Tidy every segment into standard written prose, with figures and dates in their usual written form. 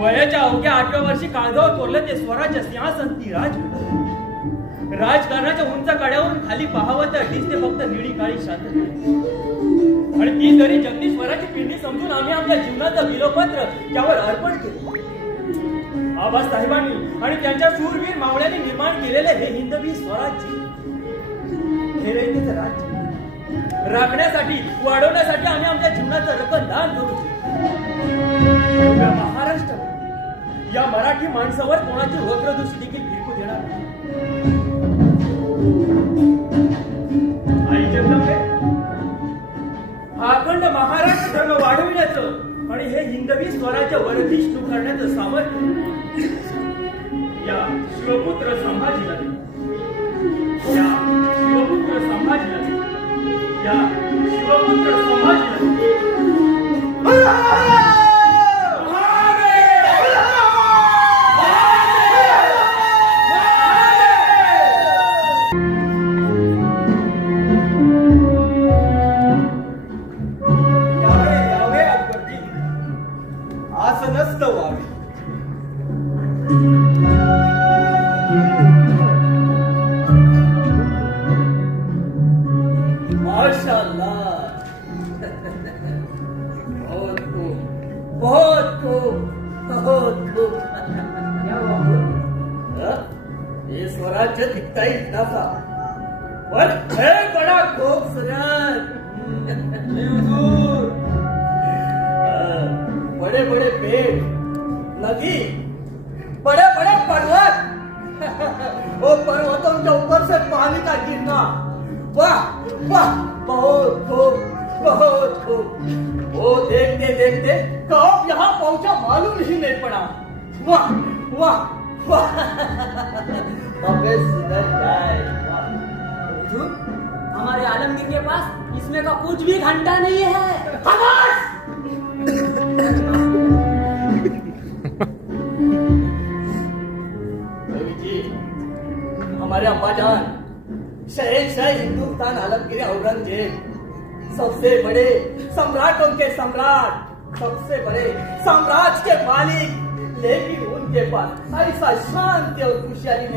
वयाच्या अवघ्या 8व्या वर्षी काळजावर कोरलं ते स्वराज्य सिंहासन ती राजकारणाच्या उंच कड्यावरून खाली पाहावं तर दिसते फक्त निळी काळी शांतता. आणि ती जरी जगदीश्वराची पिंडी समजून आम्ही आपल्या जीवनाचं विलोपत्र त्यावर अर्पण केलं. आबासाहेबांनी आणि त्यांच्या शूरवीर मावळ्यांनी निर्माण केलेले हे हिंदवी स्वराज्य, हे रयतेचं राज्य राखण्यासाठी वाढवण्यासाठी आम्ही आमच्या जीवनाचं रक्तदान करू. महाराष्ट्र या मराठी माणसावर कोणाची वक्रदृष्टी देखील फिरकू देणार नाही. आई जगदंबे, अखंड महाराष्ट्र धर्म वाढविण्याचं आणि हे हिंदवी स्वराज्य वरधिष्ठू करण्याचं सामर्थ्य या शिवपुत्र संभाजीला दे. या शिवपुत्र संभाजीला दे. या शिवपुत्र संभाजीला दे. स्वराज्य दिखता ही इतना सा पर है बड़ा खूबसूरत. बड़े बड़े पेड़, नदी, बड़े बड़े पर्वत, वो पर्वतों के ऊपर से पानी का गिरना, वाह वाह, बहुत खूब, बहुत खूब. वो देखते देखते कब यहाँ पहुंचा मालूम ही नहीं पड़ा. वाह वाह वाह. हमारे आलमगीर के पास इसमें का कुछ भी घंटा नहीं है. जी, हमारे अब्बाजान शहंशाह हिंदुस्तान आलमगीर औरंगजेब, सबसे बड़े सम्राटों के सम्राट, सबसे बड़े साम्राज्य के मालिक, लेकिन उनके पास ऐसा शांति और खुशहाली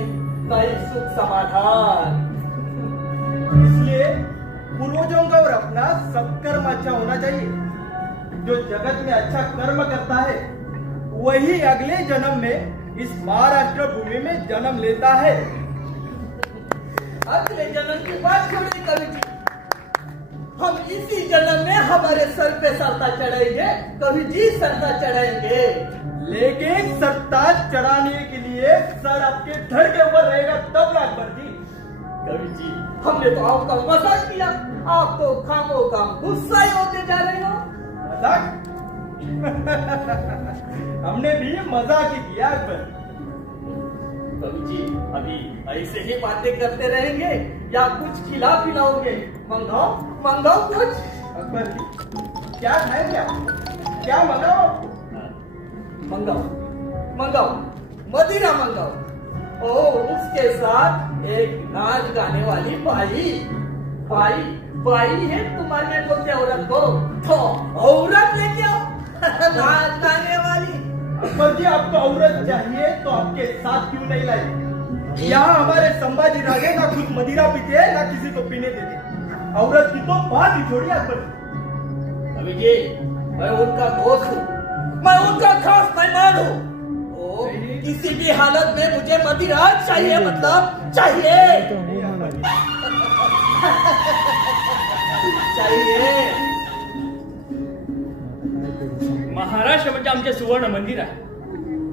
नहीं, सुख समाधान. इसलिए पूर्वजों का और अपना सब कर्म अच्छा होना चाहिए. जो जगत में अच्छा कर्म करता है वही अगले जन्म में इस महाराष्ट्र भूमि में जन्म लेता है. अगले जन्म की बात छोड़िए कवि जी, हम इसी जन्म में हमारे सर पे सत्ता चढ़ाएंगे. कवि जी सत्ता चढ़ाएंगे, लेकिन सत्ता चढ़ाने के लिए सर आपके धड़ के ऊपर रहेगा तब ना अकबर जी. कवि जी, हमने तो आपका मजाक किया, आप तो खामो खाम गुस्सा ही होते जा रहे हो. मजाक? हमने भी मजाक ही किया अकबर. कवि जी, अभी ऐसे ही बातें करते रहेंगे या कुछ खिला पिलाओगे? मंगाओ मंगाओ कुछ. अकबर जी, क्या खाएंगे आप? क्या मंगाओ? मंगाओ मंगाओ, मदिरा मंगाओ. और उसके साथ एक नाच गाने वाली बाई। बाई बाई है तुम्हारे बोलते औरत को, तो औरत लेके आओ नाच गाने वाली। अकबर जी, आपको औरत चाहिए तो आपके साथ क्यों नहीं लाई? यहाँ हमारे संभाजी राजे ना खुद मदिरा पीते ना किसी को पीने देते। औरत की तो बात ही छोड़िए अकबर रवि जी, मैं उनका दोस्त हूँ, मैं उनका खास मेहमान हूँ। किसी भी हालत में मुझे मदिरा चाहिए, मतलब चाहिए चाहिए। महाराष्ट्र म्हणजे आमचे सुवर्ण मंदिर आहे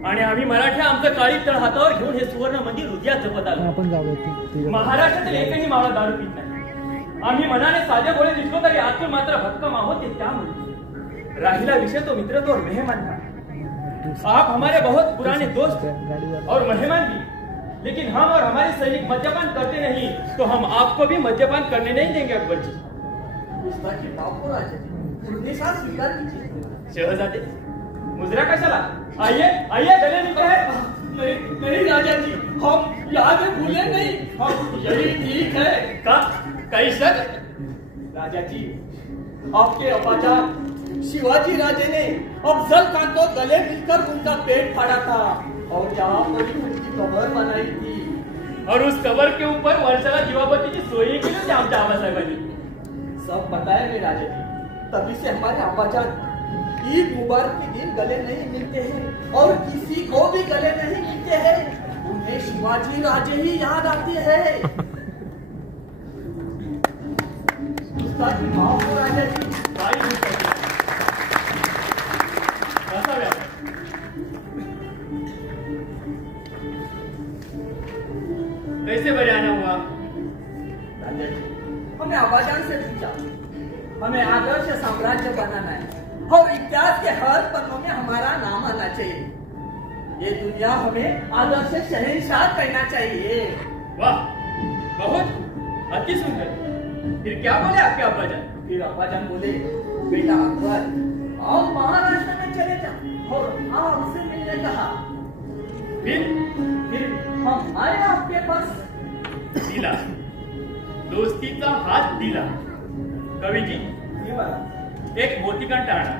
आणि आम्ही मराठी आमचं काळी तळ हातावर घेऊन हे सुवर्ण मंदिर हृदयात जपत आलो। महाराष्ट्रातील एकही मावळा दारू पीत नाही। आम्ही मनाने साधे बोळे दिसलो तरी आतून मात्र भक्कम आहोत ते त्यामुळे। राहिला विषय तो मित्रत्व और मेहमान का। आप हमारे बहुत पुराने दोस्त और मेहमान भी, लेकिन हम और हमारे सैनिक मद्यपान करते नहीं तो हम आपको भी मद्यपान करने नहीं देंगे अकबर जी। स्वीकार कीजिए। शहजादे, मुजरा कशाला? आइए आइए, गले मिलते हैं। नहीं राजा जी, हम यादें भूले नहीं, हम यही ठीक है। कई शक? राजा जी, आपके अब्बाजान शिवाजी राजे ने अफजल खान को गले मिलकर उनका पेट फाड़ा था और यहाँ पर उनकी कब्र बनाई थी और उस कब्र के ऊपर वर्षाला जीवापति की सोई की ना आमच्या आबासाहेबांनी। सब बताया मेरे राजा जी, तभी से हमारे अब्बाजान ईद मुबारक के दिन गले नहीं मिलते हैं और किसी को भी गले नहीं मिलते हैं, उन्हें शिवाजी राजे ही याद आते हैं। राजा जी कैसे बजाना हुआ? राजा जी, हमें अब्बाजान से पूछा, हमें आदर्श साम्राज्य बनाना है और इतिहास के हर पन्नों में हमारा नाम आना चाहिए। ये दुनिया हमें आदर्श शहंशाह कहना चाहिए। वाह, बहुत अति सुंदर। फिर क्या बोले आपके अब्बाजान? फिर अब्बाजान बोले, बेटा अकबर, आप महाराष्ट्र में चले जाओ और आपसे मिलने कहा। फिर हम आए आपके पास, दिला, दोस्तीचा हात दिला। कवी जी, एक मोतीकंठ आणा।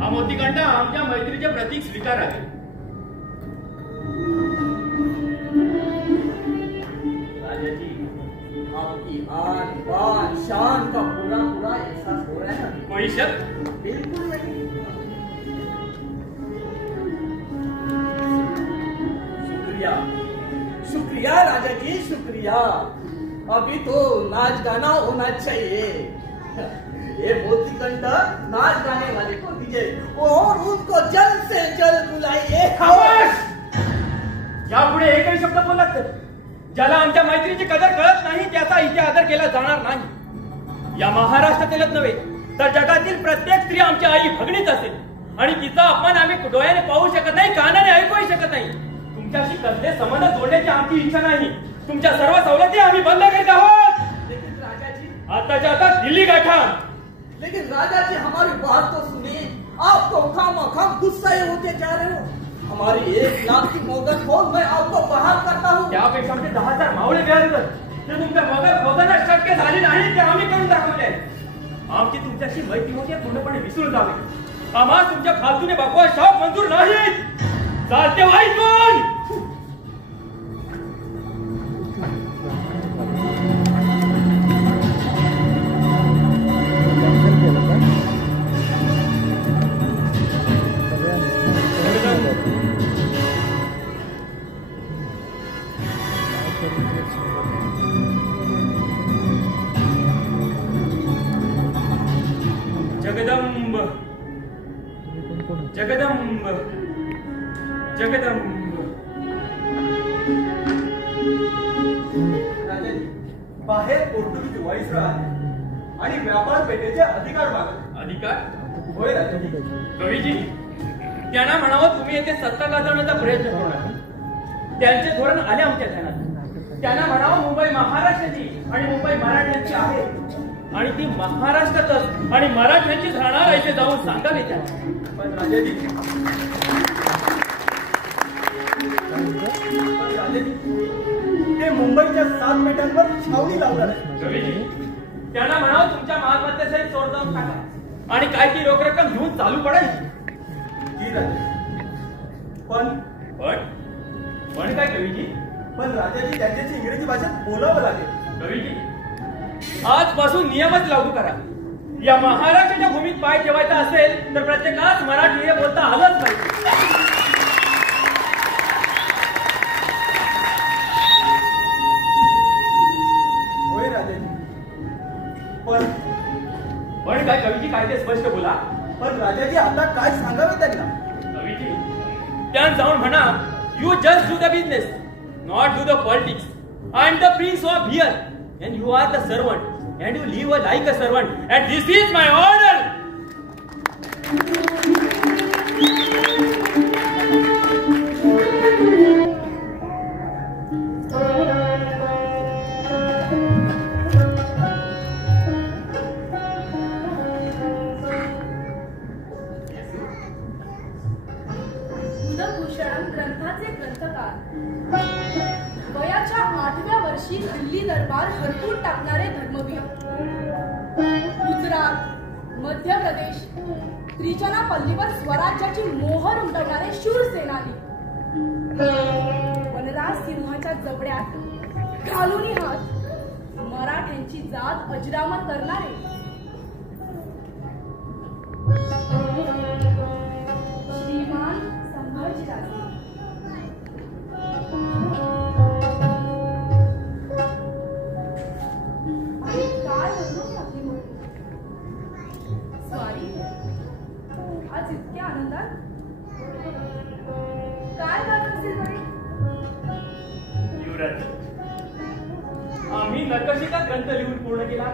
हा मोतीकंठ आमच्या मैत्रीचे प्रतीक स्वीकारावे। राजा जी, आपकी आन बान शान का पूरा पूरा एहसास हो रहा है। कोई शक? बिल्कुल नहीं। शुक्रिया शुक्रिया राजा जी, शुक्रिया। अभी तो नाच गाना होना चाहिए। ये मोतीकंठ नाच गाने वाले को दीजिए और उनको जल्द से जल्द बुलाइए। यापुढे एकही शब्द बोलत तर ज्याला आमच्या मैत्रीची कदर कळत नाही त्याचा इथे आदर केला जाणार नाही। या महाराष्ट्रातीलच नव्हे तर जगातील प्रत्येक स्त्री आमची आई भगणीच असेल आणि तिचा अपमान आम्ही डोळ्याने पाहू शकत नाही, कानाने ऐकूही शकत नाही। तुमच्याशी कसले संबंध जोडण्याची आमची इच्छा नाही। तुमच्या सर्व सवलती आम्ही बंद करीत आहोत। लेकिन राजा जी, आताच्या आता दिल्ली गाठा। लेकिन राजा जी, हमारी बात तो सुनिए। आप तो खाम गुस्सा होते जा रहे हो। हमारी 1 लाख की मोगल फौज मैं आपको बहाल करता हूँ। त्यापेक्षा आमचे 10,000 मावळे मिळाले तर ते तुमच्या मोगल फौजांना शक्य झाले नाही ते आम्ही करून दाखवले। आमची तुमच्याशी मैत्री होती पूर्णपणे विसरून जावे। आम्हाला तुमच्या फालतूने बकवास शॉप मंजूर नाही। चालते वाईट कोण? जगदंब जगदंब जगदंब। राजा जी, बाहेर पोर्तुगीज व्हाईसरॉय आहे आणि व्यापार पेठेचे अधिकार मागत। अधिकार? होय राजा जी। कवीजी, त्यांना म्हणावं तुम्ही येथे सत्ता गाजवण्याचा प्रयत्न करू नका। त्यांचे धोरण आले आमच्या ध्यानात। त्यांना म्हणावं मुंबई महाराष्ट्राची आणि मुंबई मराठ्यांची आहे आणि ती महाराष्ट्रातच आणि मराठ्यांचीच राहणार इथे जाऊन सांगावे त्या. पण राजाजी ते मुंबईच्या 7 बेटांवर छावणी लावणार आहे. रवीजी, त्यांना म्हणावं तुमच्या मालमत्तेसहित सोड जाऊन टाका आणि काय ती रोख रक्कम घेऊन चालू पडायची. जी राजा. पण पण काय कवीजी? पण राजाजी त्यांच्याशी इंग्रजी भाषेत बोलावं लागेल. कवीजी, आजपासून नियमच लागू करा. या महाराष्ट्राच्या भूमीत पाय ठेवायचा असेल तर प्रत्येकास मराठी हे बोलता आलंच पाहिजे. होय राजाजी. पण काय कवीजी, काय ते स्पष्ट बोला. पण राजाजी आता काय सांगावे त्यांना? कवीजी, त्यान जाऊन म्हणा, you just do the business, not do the politics. I am the prince of here and you are the servant and you live like a servant and this is my order. Budhbhushan ग्रंथाचे ग्रंथकार, वयाच्या 8व्या वर्षी दिल्ली दरबार हरपून टाकणारे धर्मवीर, गुजरात, मध्य प्रदेश, त्रिचनापल्लीवर स्वराज्याची मोहर उमटवणारे शूर सेनानी, वनराज सिंहाच्या जबड्यात घालून हात मराठ्यांची जात अजरामर करणारे, श्रीमान संभाजीराजे, आज इतक्या आनंदात काय कारण असेल बरे? युवराज, आम्ही नकाशिका ग्रंथ लिहून पूर्ण केला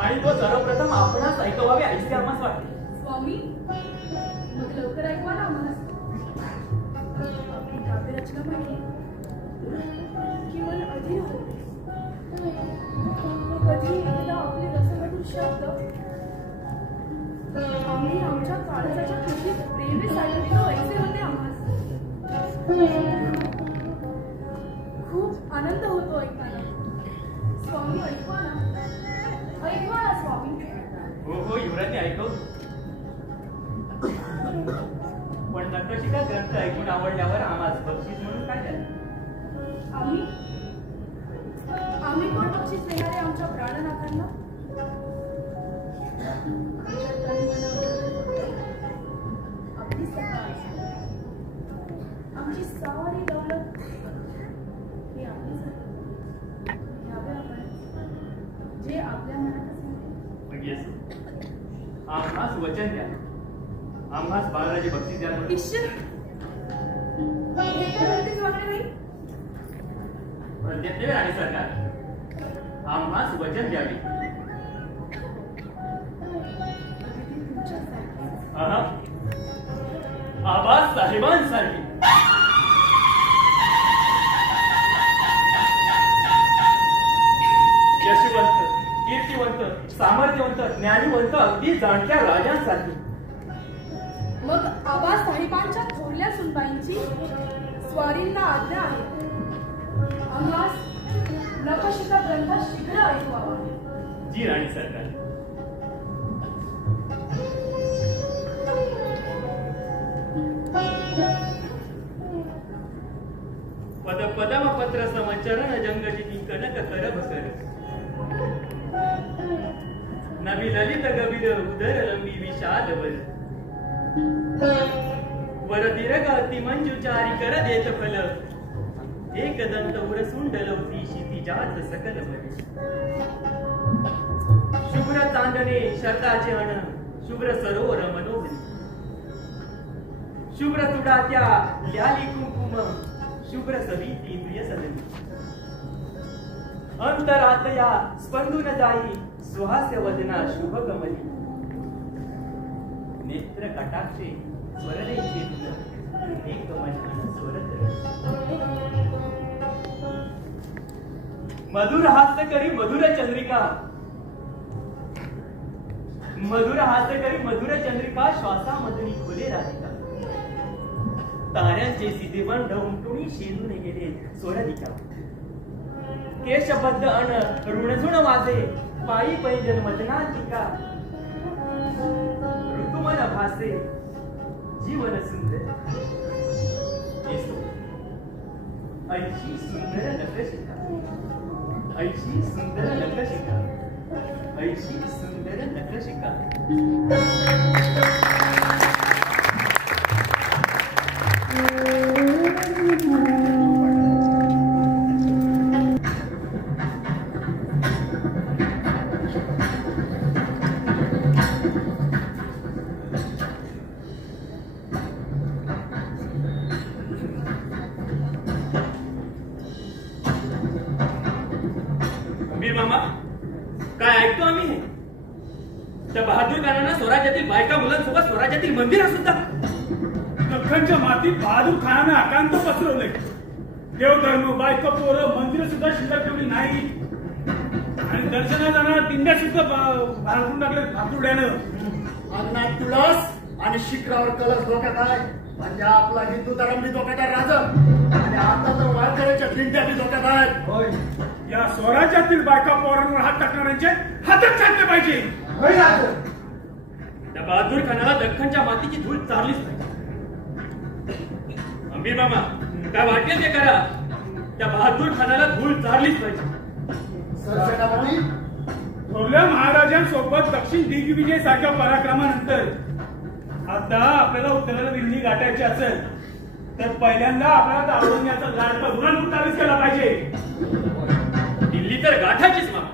आणि तो सर्वप्रथम आपणास ऐकवावे ऐसे आम्हाला वाटते. स्वामी, मग लवकर ऐकवा ना आम्हाला. आपली काव्यरचना म्हणजे केवळ अधीर होते. कधी एकदा आपले रसमधूर शब्द आम्ही आमच्या काळजाच्या कुशीत प्रेमे साठवतो ऐसे होते आम्हाला. खूप आनंद होतो ऐकताना. स्वामी ऐकवा ना स्वामी. हो युवराजने ऐकव. पण नकाशिका ग्रंथ ऐकून आवडल्यावर आम्हाला बक्षीस म्हणून काय द्याल? आम्ही कोण बक्षीस देणारे आमच्या प्राणनाथांना? आपली सकाळ, आमची सारी दौलत ही आपलीच आहे. घ्यावे आपण जे आपल्या मनात असेल. आम्हास वचन द्या, आम्हास बाळराजे बक्षीस द्या. ईश्वर, हे काय होतेच वागणे नाही. प्रत्येक आणि सरकार आम्हास वचन द्यावे. आबास साहेबांसारखे यशवंत, कीर्तिवंत, सामर्थ्यवंत, ज्ञानीवंत, अगदी जाणत्या राजांसारखे. मग आबासाहेबांच्या थोरल्या सुनबाईंची स्वारींना आज्ञा आहे. आम्हास नकाशिका ग्रंथ शीघ्र ऐकवावा. जी राणी सरकार. पद पदम पत्र समचरण जंगजी कनक कर भकर नवी ललित गभीर उदर लंबी विशाल वर दीर्घ अति मंजुचारी कर देत फल एक दंत उरसून डलवती क्षितिजात सकल भर. शुभ्र चांदणे शरदाचे अण शुभ्र सरोवर मनोहरी शुभ्र तुडात्या ल्याली कुंकुम शुभ्र सविती प्रिय सदनी अंतरातया स्पंदून जाई सुहास्य वदना शुभ कमली नेत्र कटाक्षे स्वरलेचे एक मन स्वरत मधुर हास्य करी मधुर चंद्रिका, मधुर हास्य करी मधुर चंद्रिका, श्वासामधुनी खोले राधिका. ताऱ्यांचे सीधे बंड उमटून शेंदून गेले सोरदिका. केशबद्ध अन ऋणझुण वाजे, पायी पैंजन मदनातिका. ऋतुमन भासे जीवन सुंदर, ऐशी सुंदर नखशिका, ऐशी सुंदर नखशिका, ऐशी सुंदर नखशिका. बायका मुलांसोबत स्वराज्यातील मंदिर सुद्धा दख्खनच्या मातीत बहादूर खानाने आकांत पसरवले. देवधर्म, बायका, पोरं, मंदिर सुद्धा शिल्लक ठेवली नाही आणि दर्शना जाणार दिंड्या सुद्धा भागून टाकले भातुड्यानं. अंगणात तुळस आणि शिखरावर कलश धोक्यात आहे. म्हणजे आपला हिंदू धर्म बी धोक्यात आहे राजा, आणि आता तर वारकऱ्याच्या दिंड्या बी धोक्यात आहेत. होय, या स्वराज्यातील बायका पोरांवर हात टाकणाऱ्यांचे हातच छाटले पाहिजे. होय राजा. त्या बहादूर खानाला दख्खनच्या मातीची धूळ चारलीच पाहिजे. अंबीर मामा, काय वाटेल ते करा, त्या बहादूर खानाला धूळ चारलीच पाहिजे. सरसेनापती, थोरल्या महाराजांसोबत दक्षिण दिग्विजय सारख्या पराक्रमानंतर आता आपल्याला उत्तरेला दिल्ली गाठायची असेल तर पहिल्यांदा आपल्याला औरंगजेबाचा लाडका धुरण मुक्तावीज केला पाहिजे. दिल्ली तर गाठायचीच मामा.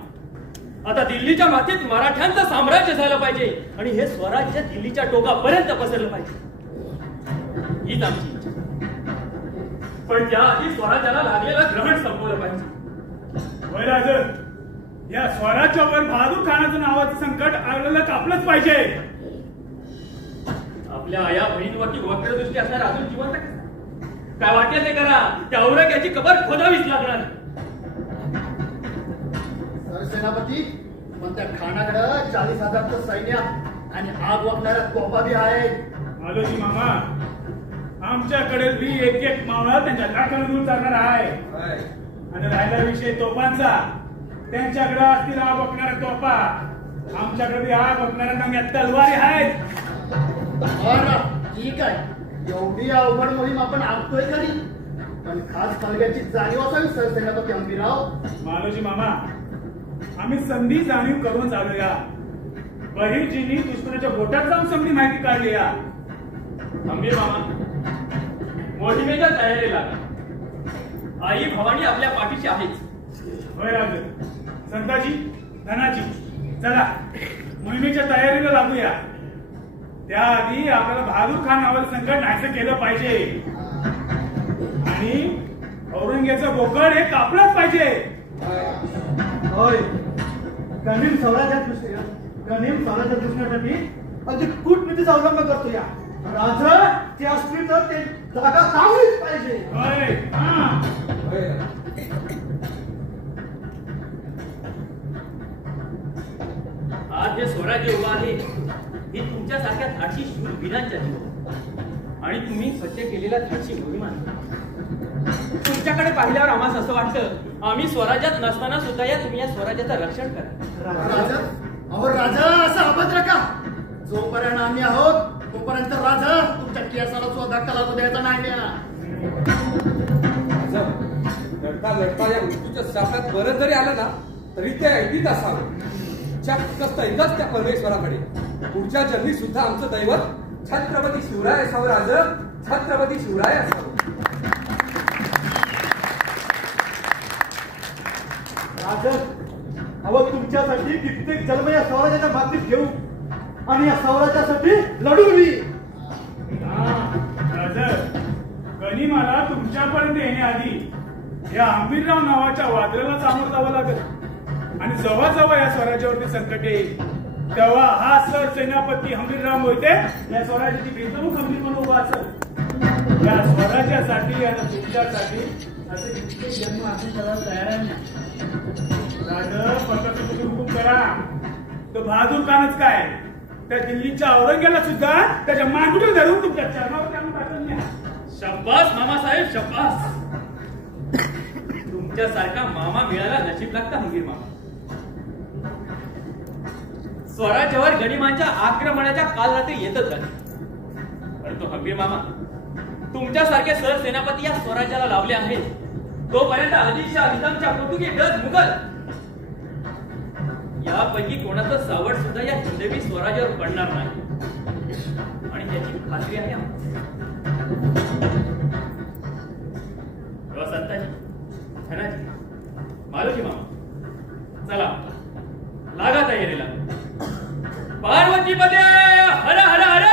आता दिल्लीच्या मातीत मराठ्यांचं साम्राज्य झालं पाहिजे आणि हे स्वराज्य दिल्लीच्या टोकापर्यंत पसरलं पाहिजे, हीच आमची इच्छा. पण त्याआधी स्वराज्याला लागलेलं ग्रहण संपवलं पाहिजे. होय राजन, या स्वराज्यावर बहादूर खानाचं नावाचं संकट आलेलं कापलंच पाहिजे. आपल्या आया बहिणीवरती वक्रदृष्टी असणार अजून जिवंत काय वाटेल ते करा, त्या औरंग्याची कबर खोदावीच लागणार. सरसेनापती, पण त्या खानाकडं 40,000चं सैन्य आणि आग वागणाऱ्या तोफा बी आहेत. मालोजी मामा, आमच्याकडे बी एक एक मावळा त्यांच्या लाखाला दूर चालणार आहे. आणि राहिला विषय तोफांचा, त्यांच्याकडे असतील आग वागणाऱ्या तोफा, आमच्याकडे बी आग वागणाऱ्या नव्या तलवारी आहेत. ठीक आहे, एवढी अवघड मोहीम आपण आखतोय खरी, पण खास फलग्याची जाणीव असावी सरसेनापती अंबीराव. मालोजी मामा, आम्ही संधी जाणीव करून चालूया. बहिर्जींनी दुश्मनाच्या बोटात जाऊन समधी माहिती काढली. या अंबीर मामा, मोहिमेच्या तयारीला आई भवानी आपल्या पाठीशी आहेच. होय राजन, संताजी, धनाजी, चला मोहिमेच्या तयारीला लागूया. त्याआधी आपल्याला बहादूर खान नावाचं संकट नाहीसं केलं पाहिजे आणि औरंगजेबाचं बोकड हे कापलंच पाहिजे. होय, गनिम स्वराज्यात दृष्टीसाठी अगदी कूटनीतीचा अवलंब करतो. या राजा ते असतील तर ते जागा चांगलीच पाहिजे. होय, आज हे स्वराज्य उभं आहे हे तुमच्यासारख्या धाडशी शूरवीरांच्या आणि तुम्ही सत्य केलेल्या धाडशी मोहिमा. तुमच्याकडे पाहिल्यावर आम्हाला असं वाटतं आम्ही स्वराज्यात नसताना सुद्धा तुम्ही या स्वराज्याचं रक्षण करा. राजा, अहो राजा, असं अभद्र का? जोपर्यंत आम्ही आहोत तोपर्यंत राजा तुमच्या केसाला सुद्धा धक्का लागू द्यायचा नाही. लढता लढता या मृत्यूच्या सापळ्यात बरं जरी आलं ना तरी ते ऐटीत असावं. चक्क तैलच त्या परमेश्वराकडे. पुढच्या जन्मी सुद्धा आमचं दैवत छत्रपती शिवराय असावं. राजा, छत्रपती शिवराय असावं. राजन, अहो तुमच्यासाठी कित्येक जन्म या स्वराज्याच्या बाबतीत घेऊ आणि या स्वराज्यासाठी लढूही. गनिमाला तुमच्यापर्यंत येण्याआधी या अंबीरराव नावाच्या वादळाला सामोरं जावं लागेल. आणि जेव्हा जेव्हा या स्वराज्यावरती संकट येईल तेव्हा हा सर सेनापती हंबीरराव मोहिते या स्वराज्याची बेजमुख हंबीर म्हणून उभा असेल. या स्वराज्यासाठी आणि तुमच्यासाठी असे कित्येक जन्म आपण करायला तयार आहे. हुकूम करा. तो बहादूर खानच काय त्या दिल्लीच्या औरंगजेबाला सुद्धा त्याच्या मांडून धरून तुमच्या चरणावर त्यानं टाकून द्या. शब्बास मामासाहेब शब्बास. तुमच्यासारखा मामा मिळायला नशीब लागतं हंगीर मामा. स्वराज्यावर गनिमांच्या आक्रमणाच्या काल रात्री येतच झाले. परंतु हंबीर मामा तुमच्यासारखे सर सेनापती या स्वराज्याला लावले आहेत तोपर्यंत आदिलशाह निजामच्या पोर्तुगीज डच मुघल यापैकी कोणाचं सावट सुद्धा या हिंदवी स्वराज्यावर पडणार नाही आणि त्याची खात्री आहे संताजी धनाजी मालूजी मामा चला लागा तयारीला. पार्वती पदे हर हर हर.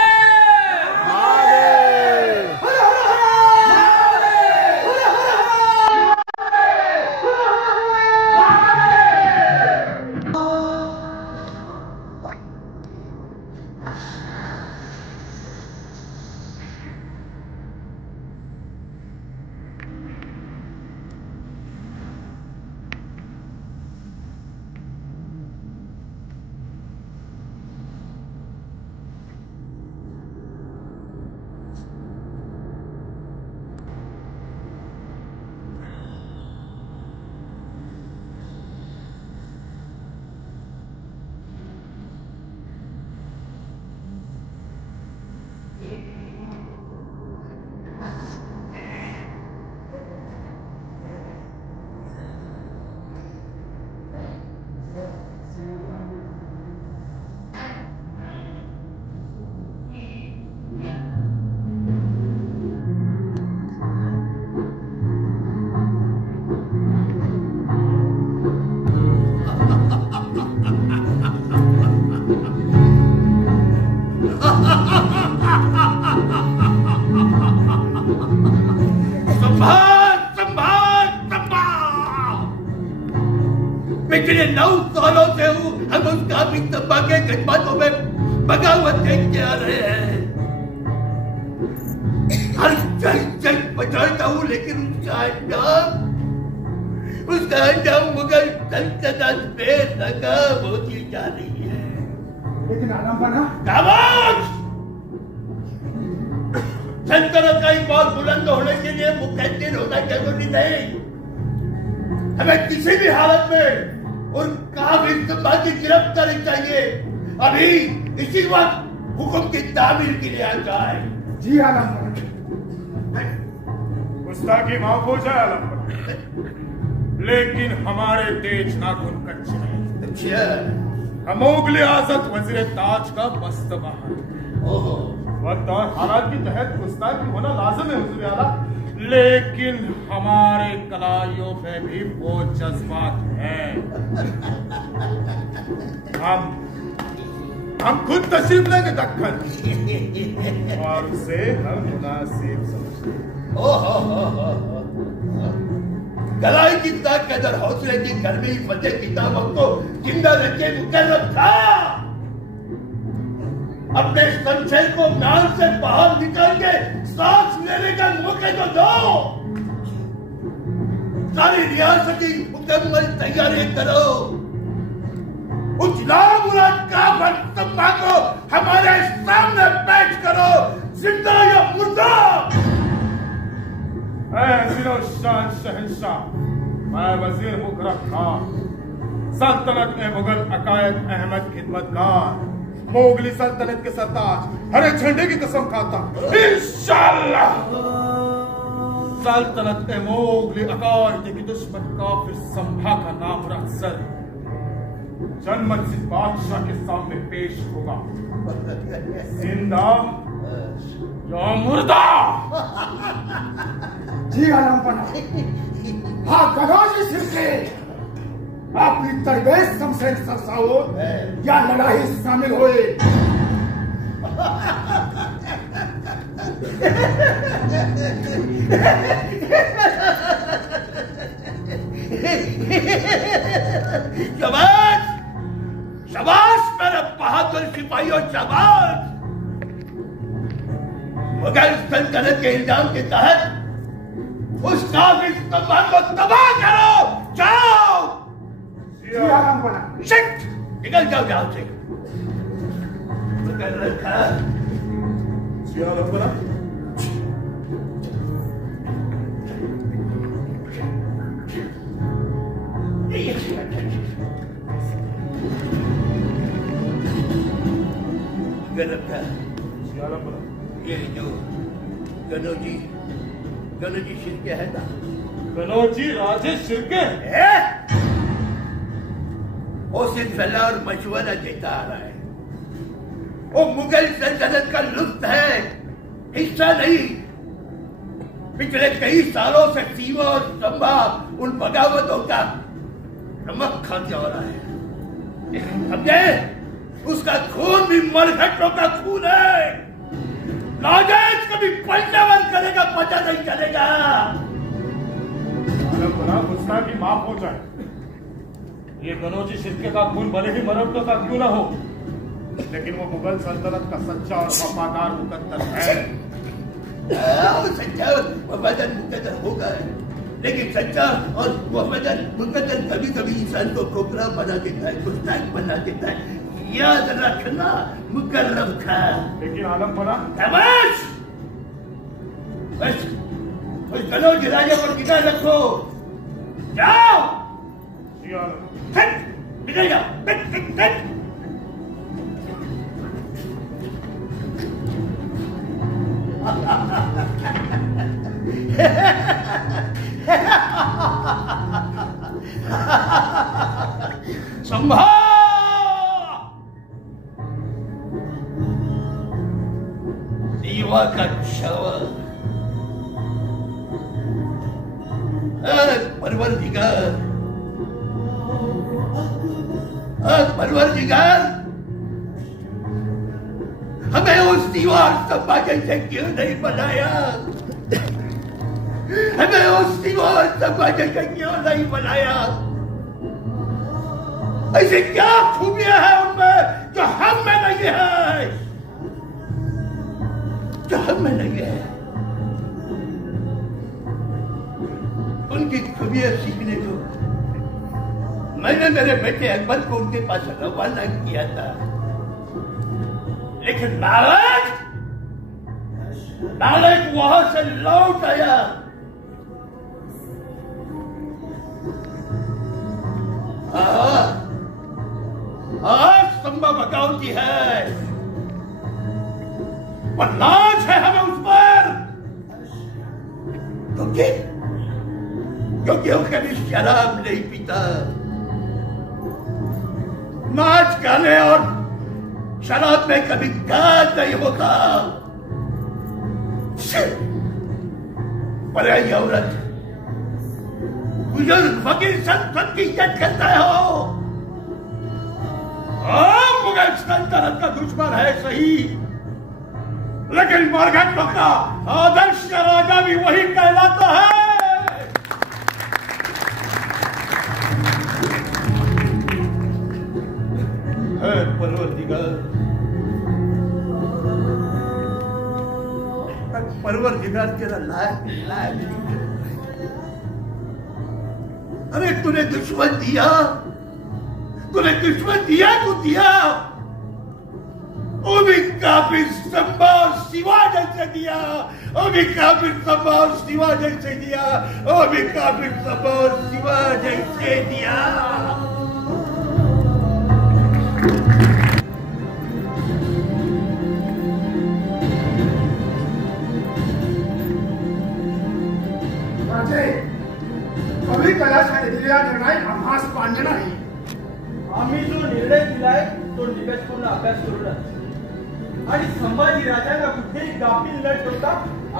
पिछले 9 सालों से हम उस काफी तब्बा के खिदमतों में बगावत देखते आ रहे हैं. हर जंग बचाता हूँ लेकिन उसका अंजाम मुगल सल्तनत बेनकाब होती जा रही है. लेकिन आलमपना सल्तनत का इकबाल बुलंद होने के लिए मुकद्दर होना जरूरी नहीं. हमें किसी भी हालत में उन काबिल तब्बा की गिरफ्तारी चाहिए. अभी इसी वक्त हुक्म की तामीर के लिए आ जाए. जी आलमपना. गुस्ताखी माफ हो जाए आलमपना, लेकिन हमारे तेज नाखून कच्चे हैं. अच्छा. अमोघ लियासत वज़ीर ताज का मस्त बाहर. ओहो. वक्त और हालात के तहत गुस्ताखी होना लाजिम है हुजूर आला, लेकिन हमारे कलाइयों पे भी वो जज्बात है. हम खुद तशरीफ लेंगे दक्कन और उसे हम मुनासिब समझते. कलाई की ताकत हौसले की गर्मी फतेह की दावत को जिंदा रखे मुकर्रम था. अपने संशय को नाम से बाहर निकाल के सांस लेने का मौके तो दो. सारी रियासत की मुकम्मल तैयारी करो. उस नामुराद काफिर तब्बा को हमारे सामने पेश करो, जिंदा या मुर्दा. शान शहंशाह, मैं वजीर मुकर्रम खान, सल्तनत में मुगल अकायद अहमद खिदमतगार, मोगली सल्तनत के सरताज हरे झंडे की कसम खाता इंशाअल्लाह सल्तनत में मोगली अकायद की दुश्मन काफिर संभा का नाम अक्सर जनमत सिंह बादशाह के सामने पेश होगा. जिंदा या मुर्दा. जी आलमपना. हाँ गदाजी सिरके अपनी तरबेज शमशेर सरसाओ या लड़ाई शामिल हुए. शाबाश शाबाश मेरे बहादुर सिपाहियों, शाबाश. मुगल सल्तनत के इल्जाम के तहत उस काफिर तब्बा को तबाह करो. जाओ. जी आरामपणा. शिट! निकल जाओ यहाँ से. पकड़ रखा. जी आरामपणा. रखा. ये जो गनोजी शिर्के है ना. कनौजी राजे शिर्के वो सिर्फ सलाह और मशवरा देता आ रहा है. वो मुगल सल्तनत का लुत्फ है, हिस्सा नहीं. पिछले कई सालों से सीमा और संभा उन बगावतों का नमक खाते हो रहा है. समझे? उसका खून भी मरघटों का खून है. नाजायज कभी पंचावर करेगा पता नहीं चलेगा. गुस्सा की माफ हो जाए. ये कनौजी शिर्के का खून भले ही मरहटों का क्यों ना हो, लेकिन वो मुगल सल्तनत का सच्चा और वफादार मुकद्दर है. सच्चा और वफादार मुकद्दर होगा, लेकिन सच्चा और वफादार मुकद्दर कभी कभी इंसान को खोखला बना देता है, गुस्ताख बना देता है. याद रखना मुकर्रम था. लेकिन आलम बना बस उस कनौजी राजा पर निगाह रखो. जाओ. निकल जाओ. संभाल. दीवा का शव. परवरदिगार, हमें उस दीवार सब्बाजन से क्यों नहीं बनाया? हमें उस दीवार सब्बाजन से क्यों नहीं बनाया? ऐसी क्या खूबियां हैं उनमें जो हम में नहीं है? जो हम में नहीं है. उनकी खूबियां सीखने को मैंने मेरे बेटे अकबर को उनके पास रवाना किया था, लेकिन नालायक वहां से लौट आया. संभव बगावती है, पर नाज है हमें उस पर. क्योंकि वो कभी शराब नहीं पीता. नाच गाने और शराब में कभी काज नहीं होता. पर यही औरत बुजुर्ग फकीर संत की इज्जत करता हो. मुगल सल्तनत का दुश्मन है सही, लेकिन मरघटों का आदर्श राजा भी वही कहलाता है. परवरदिगार तेरा लायक नहीं. अरे तूने दुश्मन दिया तू दिया. वो भी काफिर संभा और सिवा जैसे दिया. वो भी काफिर संभा और सिवा जैसे दिया. वो भी काफिर संभा और सिवा जैसे दिया. कभी कैलासाने दिलेला निर्णय आम्हास मान्य नाही. आम्ही जो निर्णय दिलाय तो निकटपूर्ण अभ्यास करूनच आणि संभाजी राजांना कुठेही गाफील न ठेवता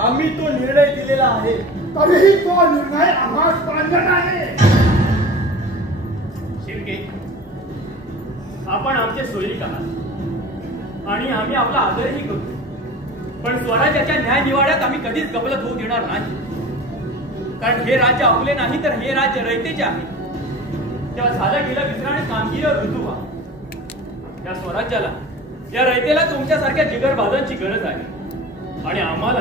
आम्ही तो निर्णय दिलेला आहे. तरीही तो निर्णय आम्हास मान्य नाही. शिर्के, आपण आमचे सोयरीक आहात आणि आम्ही आपला आदरही करतो, पण स्वराज्याच्या न्यायनिवाड्यात आम्ही कधीच गफलत होऊ देणार नाही. कारण हे राज्य आपले नाही तर हे राज्य रयतेचे आहे. तेव्हा झालं गेलं विसराने कामगिरीवर रुजू व्हा. या स्वराज्याला, या रयतेला तुमच्यासारख्या जिगरबाजांची गरज आहे आणि आम्हाला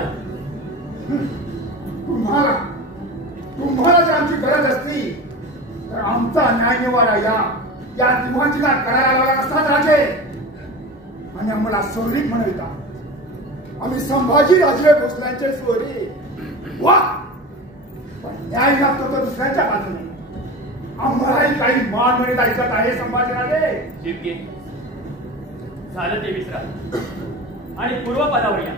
तुम्हाला जर आमची गरज असती तर आमचा न्यायनिवाडा या या दिवाणजीला करायला लावला असतात राजे, आणि आम्हाला सैनिक म्हणविता आम्ही संभाजी राजे भोसल्यांचे सोयरे. वा, पण न्याय लागतो तो दुसऱ्याच्या बाजूने. आम्हालाही काही मान म्हणत ऐकत आहे संभाजी राजे. जितके झालं ते विसरा आणि पूर्वपदावर या.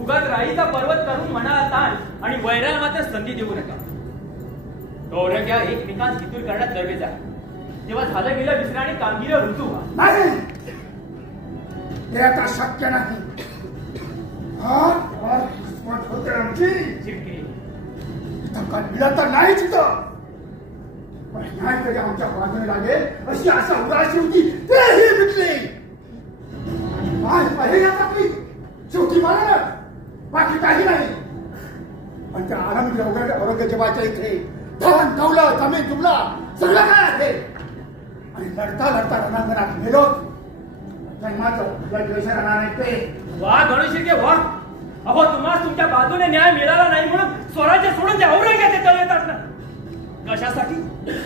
उगाच राईचा पर्वत करून मनाला ताण आणि वैराला मात्र संधी देऊ नका. गौरव एकमेकांस हितूर करण्यात दरवेज आहे. तेव्हा झालं गेलं विसरा आणि कामगिरी रुजू व्हा. नाही, ते आता शक्य नाही. होते आमची चिटकी इथं काय मिळत तर नाही तिथं, पण न्याय तरी आमच्या बाजूने लागेल अशी आशा उराशी होती, तेही मिटली. शेवटी मला बाकी काही नाही. पण त्या औरंगजेबाच्या इथे धन दौलत जमीन जुमला सगळं काय आहे. आणि लढता लढता रणांगणात मेलो जन्माचं राहणार नाही ते. वा गणेश शिर्के वा. अहो तुम्हाला तुमच्या बाजूने न्याय मिळाला नाही म्हणून स्वराज्य सोडून त्या औरंगजेबाचे तळ येतात ना. कशासाठी?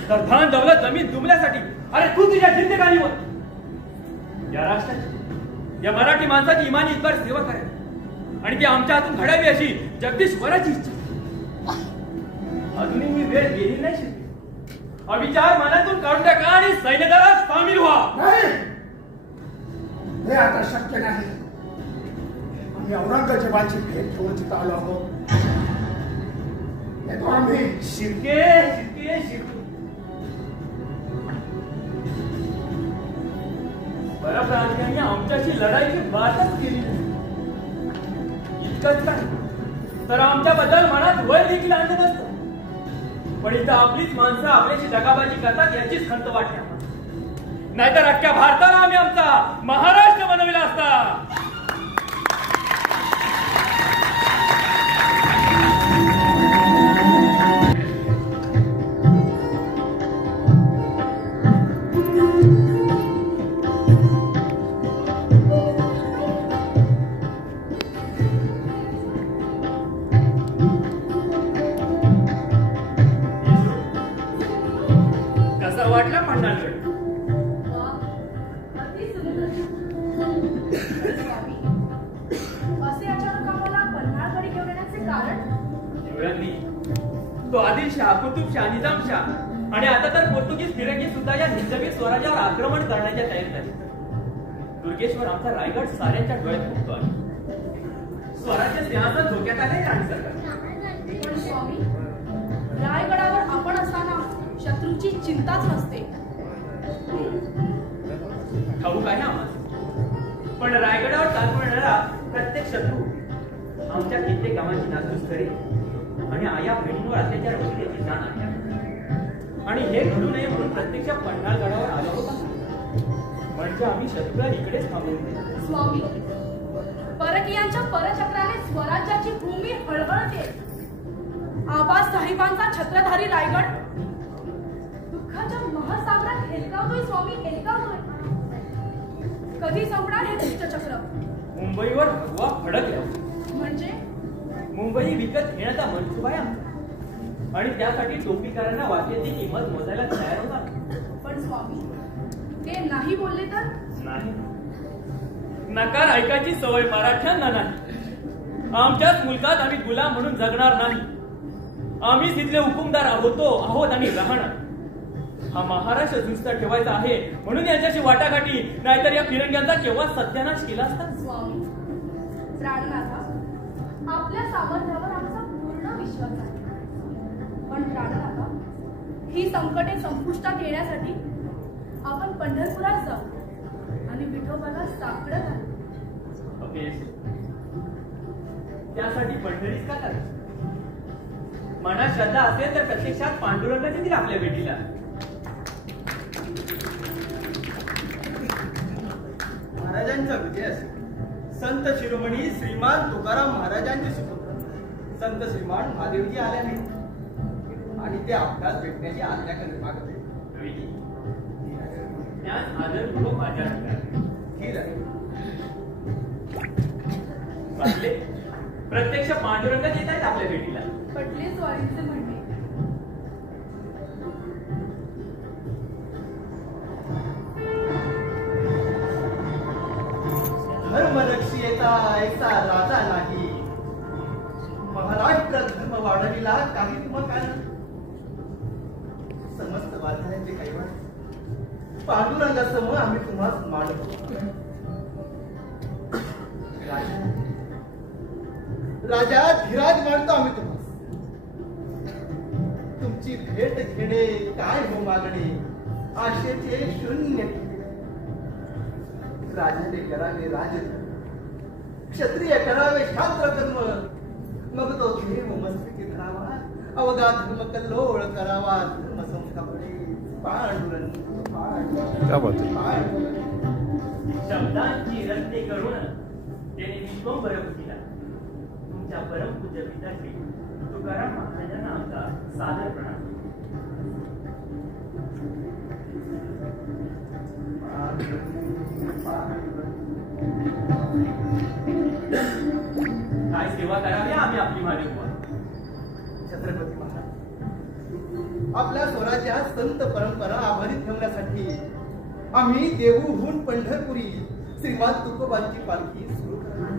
तर धन दौलत जमीन दुमल्यासाठी. अरे तू तुझ्या जिंदगानीवर या राष्ट्राची, या मराठी माणसाची इमानी इतबार सेवा करेल आणि ती आमच्या हातून घडावी अशी जगदीश्वराची इच्छा. अजूनही मी वेळ गेली नाही शिर्के. अविचार मनातून काढून टाका आणि सैन्यदलात सामील व्हा. नाही, हे आता शक्य नाही. आम्ही औरंगजेबाची भेट घेऊन तिथं आलो आहोत. शिर्के शिर्के शिर्के बरं, प्रांतांनी आमच्याशी लढाईची बातच केली. इतकंच काय तर आमच्याबद्दल मनात वय देखील आणत असतं. पण इथं आपलीच माणसं आपल्याशी दगाबाजी करतात याचीच खंत वाटते. नाहीतर अख्ख्या भारताला आम्ही आमचा महाराष्ट्र बनविला असता. वाटला मंडळगड असे अचानक आम्हाला पन्हाळगडी घेऊन येण्याचे कारण? तो आदिलशाह, कुतुबशाह, निजामशाह आणि आता तर पोर्तुगीज फिरंगी सुद्धा या हिंदवी स्वराज्यावर आक्रमण करण्याच्या तयारीत आहे. दुर्गेश्वर आमचा रायगड साऱ्यांच्या डोळ्यात फुटतो आहे. स्वराज्य सिंहासन धोक्यात आले राणी सरकार. पण स्वामी, रायगडावर आपण असताना शत्रूची चिंताच नसते. ठाऊक आहे आम्हाला, पण रायगडावर चालून येणारा प्रत्येक शत्रू आमच्या कित्येक गावांची नासधूस करेल आणि आया बहिणींवर अत्याचार होईल याची जाण आहे. आणि हे घडू नये म्हणून प्रत्यक्ष पन्हाळगडावर आलो होता. म्हणजे आम्ही शत्रूला इकडेच थांबवू. स्वामी, परकीयांच्या परचक्राने स्वराज्याची भूमी हळहळते. आबासाहेबांचा छत्रधारी रायगड दुःखाच्या महासागरात हेलकावतोय. स्वामी हेलकावतोय. कधी संपणार हे दुष्टचक्र? मुंबईवर भगवा फडकल्या म्हणजे मुंबई विकत घेण्याचा मनसुबा आहे आमचा. आणि त्यासाठी टोपीकारांना वाटेची किंमत मोजायला तयार होता. पण स्वामी, ते नाही बोलले तर? नाही, नकार ऐकायची सवय मराठ्यांना नाही. आमच्याच मुलकात आम्ही गुलाम म्हणून जगणार नाही. आम्ही तिथले हुकुमदार आहोत आणि राहणार. हा महाराष्ट्र दुसरा ठेवायचा आहे म्हणून यांच्याशी वाटाघाटी, नाहीतर या फिरंग्यांचा केव्हा सत्यानाश केला असता. स्वामी, प्राणनाथा, आपल्या सामर्थ्यावर आमचा पूर्ण विश्वास आहे. पण प्राणनाथा, ही संकटे संपुष्टात येण्यासाठी आपण पंढरपुरात जाऊ आणि विठोबाला साकडं घालू. त्यासाठी पंढरीच का करायचं? मनात श्रद्धा असेल तर प्रत्यक्षात पांडुरंग देतील आपल्या भेटीला. महाराजांचा विजय असेल. संत शिरोमणी श्रीमान तुकाराम महाराजांचे सुपुत्र संत श्रीमान महादेवजी आले आहेत आणि ते आपल्यास भेटण्याची आज्ञा मागत आहेत. आदरपूर्वक माझ्या ठीक आहे. प्रत्यक्ष पांडुरंग येत आहेत आपल्या भेटीला. पटले स्वारींचे म्हणणे. होता ऐसा राजा नाही. महाराष्ट्र धर्म वाढविला काही मकान. समस्त वारकऱ्यांचे कैवार पांडुरंगासम आम्ही तुम्हाला मांडतो. राजा धीराज मानतो आम्ही तुम्हाला. तुमची भेट घेणे काय हो मागणे आशेचे शून्य. राजाने करावे राज, क्षत्रिय करावे शास्त्र कर्म, मग तो देव मस्तकी धरावा, अवघा धर्म कल्लोळ करावा. धर्म संस्थापने पांडुरंग शब्दांची रचने करून त्याने विश्वंभर केला. तुमच्या परमपूज्य पित्याचे तुकाराम महाराजांना आमचा सादर प्रणाम. काय सेवा करावी आम्ही आपली मागे बुवा. छत्रपती महाराज, आपल्या स्वराज्या संत परंपरा आभारी ठेवण्यासाठी आम्ही देहूहून पंढरपुरी श्रीमान तुकोबांची पालखी सुरू करणार.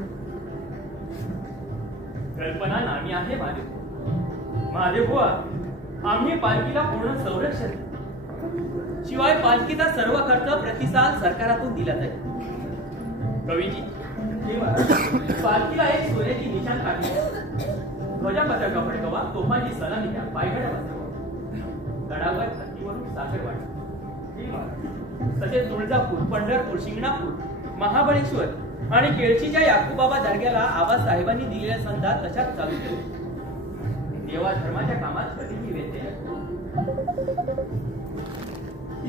कल्पना नामी आहे महादेव बुवा. आम्ही पालखीला पूर्ण संरक्षण, शिवाय पालखीचा सर्व खर्च प्रतिसाद सरकारातून दिला जाईल. कवीजी, पालखीला एक सोन्याची निशाण काढली, ध्वजा पताका फडकवा, तोफांची सलामी द्या, पायघड्या बसवा, गडावर हत्तीवरून साखर वाटा. तसेच तुळजापूर, पंढरपूर, शिंगणापूर, महाबळेश्वर आणि केळशीच्या याकूबाबा दर्ग्याला आबासाहेबांनी दिलेल्या संधा तशाच चालू ठेवू. देवा धर्माच्या कामात कधीही व्यत्यय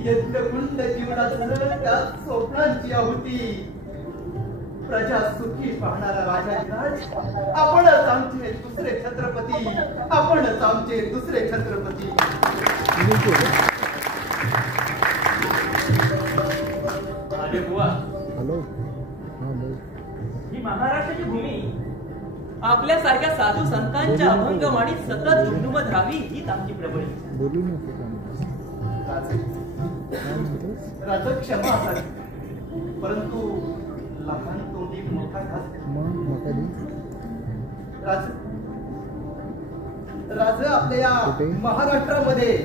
यज्ञकुंड जीवनाचं त्यात स्वप्नांची आहुती. प्रजा सुखी पाहणारा राजाधिराज आपणच आमचे दुसरे छत्रपती, आपणच आमचे दुसरे छत्रपती. अरे बुवा, ही महाराष्ट्राची भूमी आपल्यासारख्या साधू संतांच्या अभंगवाणीत सतत झुमझुमत राहावी हीच आमची प्रबळ इच्छा. राजा क्षमा असावी, परंतु लहान तोंडी मोठा घास. राज आपल्या या महाराष्ट्रामध्ये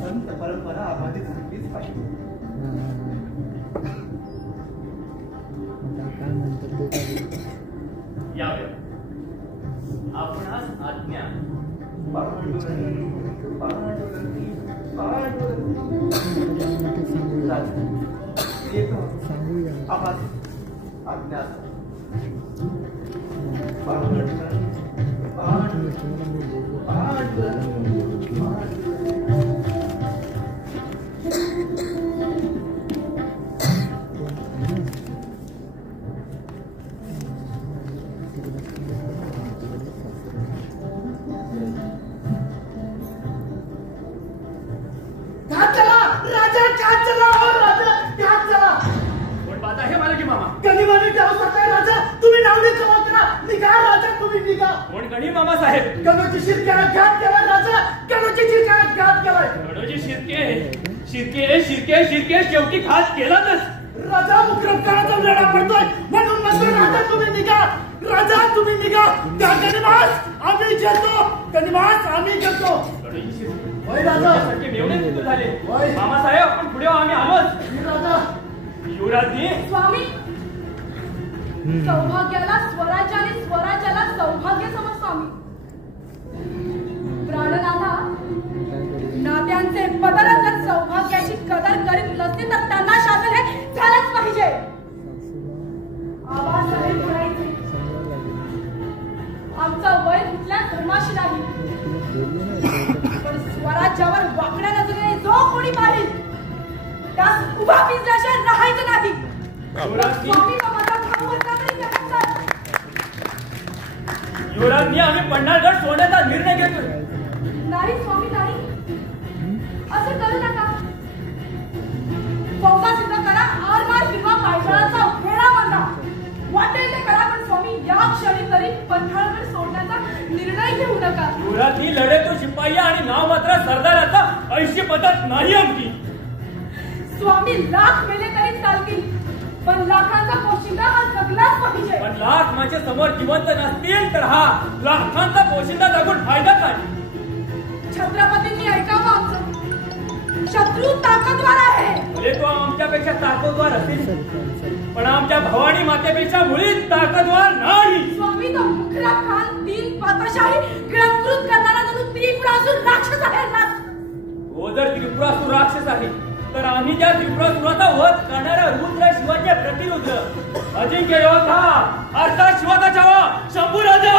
संत परंपरा आबादी झालीच पाहिजे. यावे आपणास आज्ञा. शिरके शेवटी खास केलाच. राजा मुक्रमकाराचा वेळा पडतोय म्हणून म्हणतो राजा तुम्ही निघा, राजा तुम्ही निघा. त्या गणिमास आम्ही घेतो, गणिमास आम्ही घेतो. होय राजा, मेवणे झाले. मामासाहेब आपण पुढे आम्ही आलोच. राजा युवराजनी स्वामी, सौभाग्याला स्वराज्य आणि स्वराज्याला सौभाग्य समजतो आम्ही. प्राणनाथा, नात्यांचे पदर जर सौभाग्याची कदर करीत नसतील तर त्यांना शासन हे झालंच पाहिजे. आबासाहेब म्हणायचे, आमचा वय कुठल्या धर्माशी नाही, पण स्वराज्यावर वाकड्या नजरेने जो कोणी पाहिल त्यास उभा पिंजल्याशिवाय राहायचं नाही. युवराजनी आम्ही पन्हाळगड सोडण्याचा निर्णय घेतोय. नाही स्वामी, नाही, असं करू नका. फौजा सिद्ध करा, आरमार किंवा पायदळाचा फेरा बांधा, वाटेल ते करा, पण स्वामी या क्षणी तरी पन्हाळगड सोडण्याचा निर्णय घेऊ नका. युवराजनी लढे तो शिपाई आणि नाव मात्र सरदाराचा ऐशी पद्धत नाही आमची. स्वामी लाख मेले तरी चालतील, पण लाखांचा पोशिंदा हा जगलाच पाहिजे. पण लाख माझ्या समोर जिवंत नसतील तर हा लाखांचा पोशिंदा जगून फायदा काय? छत्रपतींनी ऐकावं आमचं. शत्रू ताकदवार आहे. भले तो आमच्यापेक्षा ताकदवार असेल पण आमच्या भवानी मातेपेक्षा मुळीच ताकदवार नाही. स्वामी तो मुखरा खान 3 पातशाही गिळंकृत करणारा जणू त्रिपुरासुर राक्षस आहे ना. हो जर त्रिपुरासुर राक्षस आहे तर आम्ही त्या त्रिपुरासुराचा वध करणारा रुद्र शिवाचे प्रतिरुद्र अजिंक्य योद्धा अर्थात शिवाचा छावा शंभू राजा.